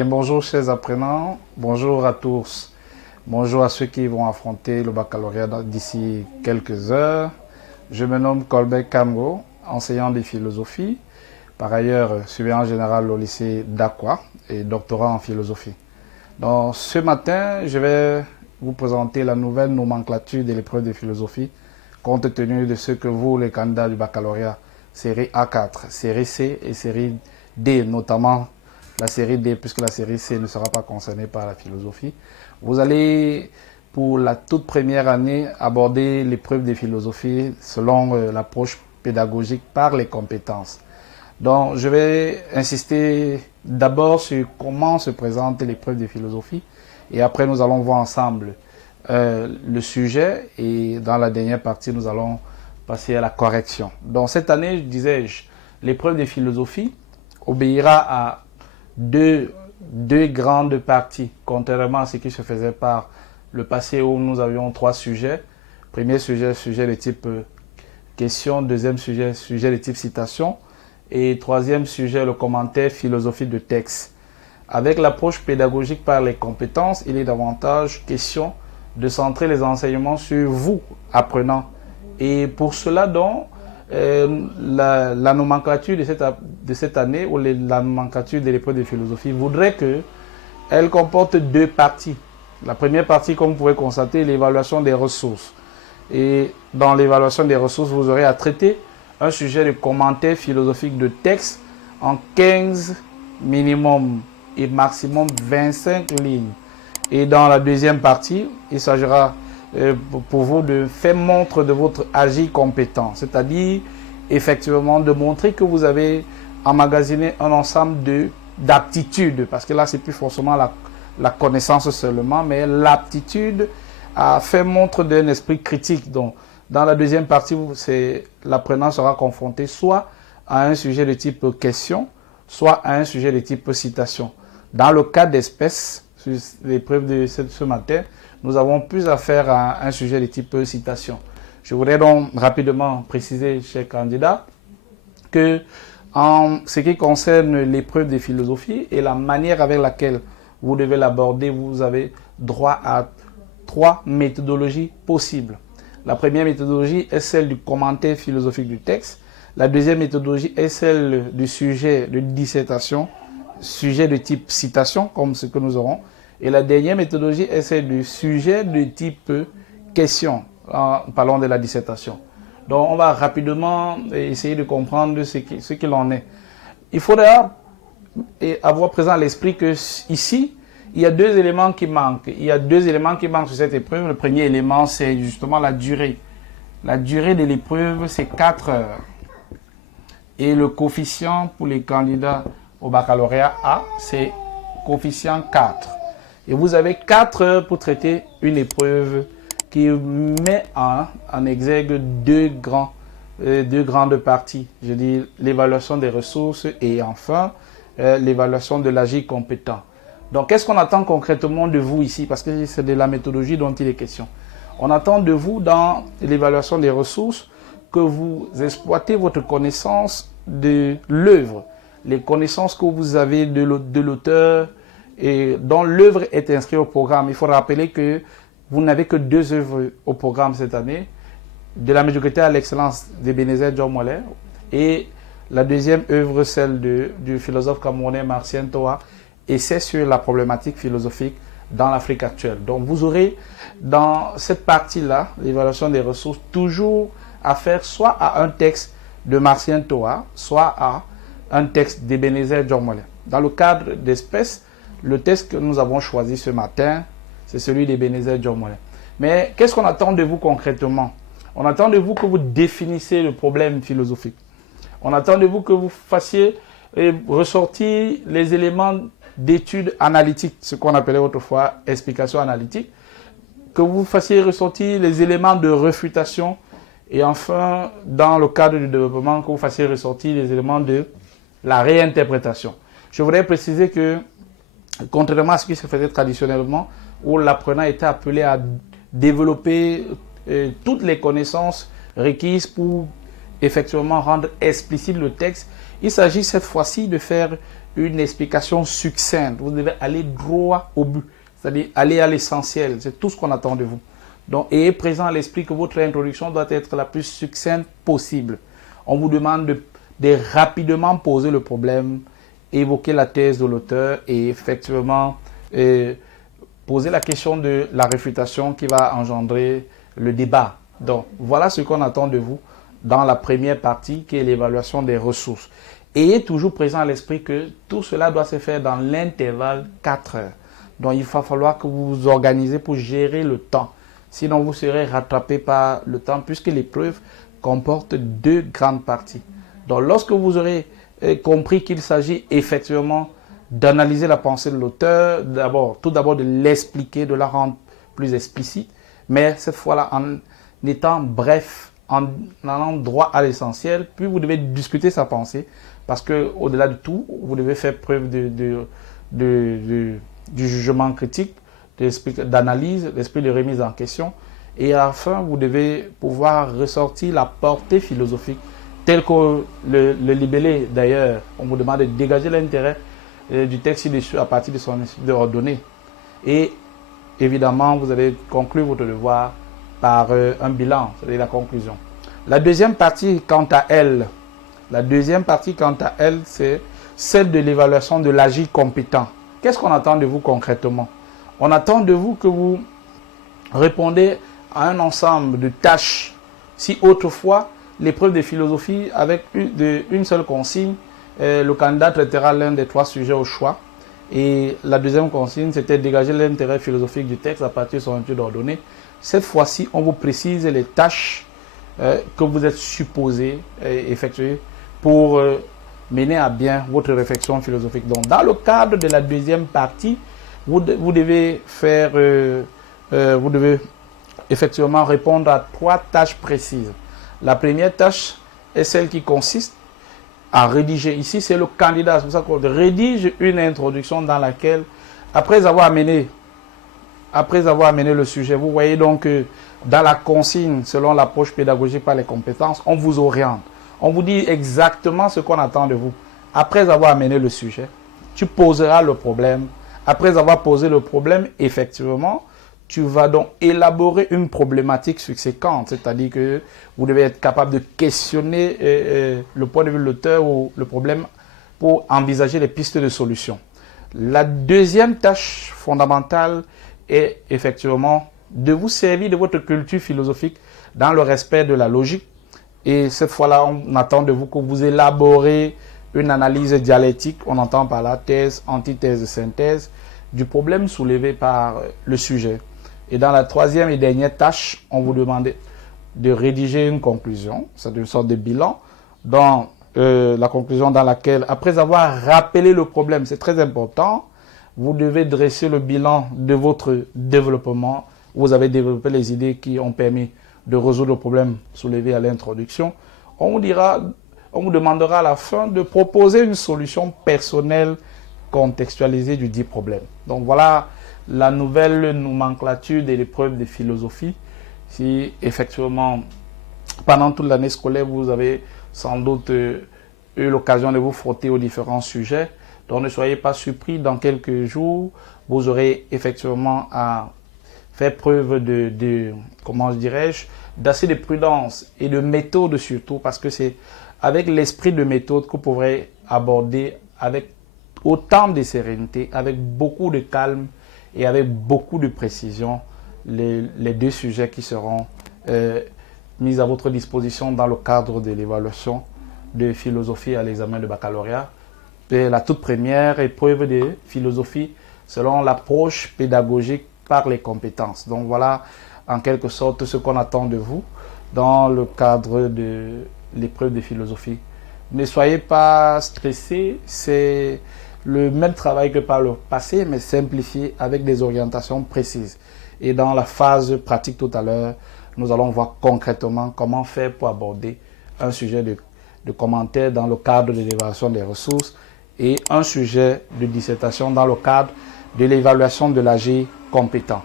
Bien, bonjour chers apprenants, bonjour à tous. Bonjour à ceux qui vont affronter le baccalauréat d'ici quelques heures. Je me nomme Colbert Kamgo, enseignant de philosophie, par ailleurs surveillant général au lycée d'Aqua et doctorat en philosophie. Donc ce matin, je vais vous présenter la nouvelle nomenclature de l'épreuve de philosophie, compte tenu de ce que vous, les candidats du baccalauréat, série A4, série C et série D, notamment la série D, puisque la série C ne sera pas concernée par la philosophie. Vous allez, pour la toute première année, aborder l'épreuve de philosophie selon l'approche pédagogique par les compétences. Donc, je vais insister d'abord sur comment se présente l'épreuve de philosophie et après nous allons voir ensemble le sujet et dans la dernière partie, nous allons passer à la correction. Donc, cette année, disais-je, l'épreuve de philosophie obéira à deux grandes parties, contrairement à ce qui se faisait par le passé où nous avions trois sujets. Premier sujet, sujet de type question. Deuxième sujet, sujet de type citation. Et troisième sujet, le commentaire philosophique de texte. Avec l'approche pédagogique par les compétences, il est davantage question de centrer les enseignements sur vous, apprenants. Et pour cela, donc, la nomenclature de cette année, ou la nomenclature de l'épreuve de philosophie, voudrait qu'elle comporte deux parties. La première partie, comme vous pouvez constater, l'évaluation des ressources. Et dans l'évaluation des ressources, vous aurez à traiter un sujet de commentaire philosophique de texte en 15 minimum et maximum 25 lignes. Et dans la deuxième partie, il s'agira pour vous de faire montre de votre agir compétent, c'est-à-dire effectivement de montrer que vous avez emmagasiné un ensemble d'aptitudes, parce que là c'est plus forcément la connaissance seulement, mais l'aptitude à faire montre d'un esprit critique. Donc dans la deuxième partie, l'apprenant sera confronté soit à un sujet de type question, soit à un sujet de type citation. Dans le cas d'espèce, sur l'épreuve de ce matin, nous avons plus affaire à un sujet de type citation. Je voudrais donc rapidement préciser, chers candidats, que en ce qui concerne l'épreuve de philosophie et la manière avec laquelle vous devez l'aborder, vous avez droit à trois méthodologies possibles. La première méthodologie est celle du commentaire philosophique du texte. La deuxième méthodologie est celle du sujet de dissertation, sujet de type citation, comme ce que nous aurons. Et la dernière méthodologie est celle du sujet de type question, en parlant de la dissertation. Donc, on va rapidement essayer de comprendre ce qu'il en est. Il faudra avoir présent à l'esprit que ici, il y a deux éléments qui manquent. Il y a deux éléments qui manquent sur cette épreuve. Le premier élément, c'est justement la durée. La durée de l'épreuve, c'est 4 heures. Et le coefficient pour les candidats au baccalauréat A, c'est coefficient 4. Et vous avez 4 heures pour traiter une épreuve qui met en exergue deux grandes parties. Je dis l'évaluation des ressources et enfin l'évaluation de l'agir compétent. Donc, qu'est-ce qu'on attend concrètement de vous ici? Parce que c'est de la méthodologie dont il est question. On attend de vous dans l'évaluation des ressources que vous exploitez votre connaissance de l'œuvre, les connaissances que vous avez de l'auteur et dont l'œuvre est inscrite au programme. Il faut rappeler que vous n'avez que 2 œuvres au programme cette année, de la médiocrité à l'excellence d'Ebenezer John Moller et la deuxième œuvre, celle du philosophe camerounais Martien Toa, et c'est sur la problématique philosophique dans l'Afrique actuelle. Donc vous aurez dans cette partie-là, l'évaluation des ressources, toujours affaire soit à un texte de Martien Toa, soit à un texte d'Ebenezer John Moller. Dans le cadre d'espèces, le texte que nous avons choisi ce matin, c'est celui d'Ebenezer John Moller. Mais qu'est-ce qu'on attend de vous concrètement? On attend de vous que vous définissiez le problème philosophique. On attend de vous que vous fassiez ressortir les éléments d'études analytiques, ce qu'on appelait autrefois explication analytique, que vous fassiez ressortir les éléments de réfutation et enfin, dans le cadre du développement, que vous fassiez ressortir les éléments de la réinterprétation. Je voudrais préciser que, contrairement à ce qui se faisait traditionnellement, où l'apprenant était appelé à développer toutes les connaissances requises pour effectivement rendre explicite le texte, il s'agit cette fois-ci de faire une explication succincte. Vous devez aller droit au but, c'est-à-dire aller à l'essentiel. C'est tout ce qu'on attend de vous. Donc, ayez présent à l'esprit que votre introduction doit être la plus succincte possible. On vous demande de rapidement poser le problème, évoquer la thèse de l'auteur et effectivement poser la question de la réfutation qui va engendrer le débat. Donc, voilà ce qu'on attend de vous dans la première partie qui est l'évaluation des ressources. Ayez toujours présent à l'esprit que tout cela doit se faire dans l'intervalle 4 heures. Donc, il va falloir que vous vous organisez pour gérer le temps. Sinon, vous serez rattrapé par le temps puisque l'épreuve comporte 2 grandes parties. Donc, lorsque vous aurez compris qu'il s'agit effectivement d'analyser la pensée de l'auteur, tout d'abord de l'expliquer, de la rendre plus explicite, mais cette fois-là en étant bref, en allant droit à l'essentiel, puis vous devez discuter sa pensée, parce que au-delà de tout, vous devez faire preuve du jugement critique, d'analyse, l'esprit de remise en question, et à la fin, vous devez pouvoir ressortir la portée philosophique, telle que le libellé d'ailleurs, on vous demande de dégager l'intérêt du texte ci-dessus à partir de son ordonnée. Et évidemment, vous allez conclure votre devoir par un bilan, c'est-à-dire la conclusion. La deuxième partie, quant à elle, c'est celle de l'évaluation de l'agir compétent. Qu'est-ce qu'on attend de vous concrètement? On attend de vous que vous répondez à un ensemble de tâches. Si autrefois, l'épreuve de philosophie, avec une seule consigne, le candidat traitera l'un des 3 sujets au choix. Et la deuxième consigne, c'était dégager l'intérêt philosophique du texte à partir de son étude ordonnée. Cette fois-ci, on vous précise les tâches que vous êtes supposé effectuer pour mener à bien votre réflexion philosophique. Donc, dans le cadre de la deuxième partie, vous devez effectivement répondre à 3 tâches précises. La première tâche est celle qui consiste à rédiger. Ici, c'est le candidat. C'est pour ça qu'on rédige une introduction dans laquelle, après avoir amené le sujet, vous voyez donc que dans la consigne, selon l'approche pédagogique par les compétences, on vous oriente. On vous dit exactement ce qu'on attend de vous. Après avoir amené le sujet, tu poseras le problème. Après avoir posé le problème, effectivement, tu vas donc élaborer une problématique subséquente. C'est-à-dire que vous devez être capable de questionner le point de vue de l'auteur ou le problème pour envisager les pistes de solution. La deuxième tâche fondamentale est effectivement de vous servir de votre culture philosophique dans le respect de la logique. Et cette fois-là, on attend de vous que vous élaborez une analyse dialectique, on entend par la thèse, antithèse, synthèse, du problème soulevé par le sujet. Et dans la troisième et dernière tâche, on vous demande de rédiger une conclusion, c'est une sorte de bilan, dans la conclusion dans laquelle, après avoir rappelé le problème, c'est très important, vous devez dresser le bilan de votre développement. Vous avez développé les idées qui ont permis de résoudre le problème soulevé à l'introduction. On vous demandera à la fin de proposer une solution personnelle contextualisée du dit problème. Donc voilà la nouvelle nomenclature de l'épreuve de philosophie. Si effectivement, pendant toute l'année scolaire, vous avez sans doute eu l'occasion de vous frotter aux différents sujets, donc ne soyez pas surpris, dans quelques jours, vous aurez effectivement à faire preuve d'assez de prudence et de méthode surtout, parce que c'est avec l'esprit de méthode que vous pourrez aborder avec autant de sérénité, avec beaucoup de calme et avec beaucoup de précision les 2 sujets qui seront mis à votre disposition dans le cadre de l'évaluation de philosophie à l'examen de baccalauréat. Et la toute première épreuve de philosophie selon l'approche pédagogique par les compétences. Donc voilà en quelque sorte ce qu'on attend de vous dans le cadre de l'épreuve de philosophie. Ne soyez pas stressés, c'est le même travail que par le passé, mais simplifié avec des orientations précises. Et dans la phase pratique tout à l'heure, nous allons voir concrètement comment faire pour aborder un sujet de commentaire dans le cadre de l'évaluation des ressources et un sujet de dissertation dans le cadre de l'évaluation de l'agir compétent.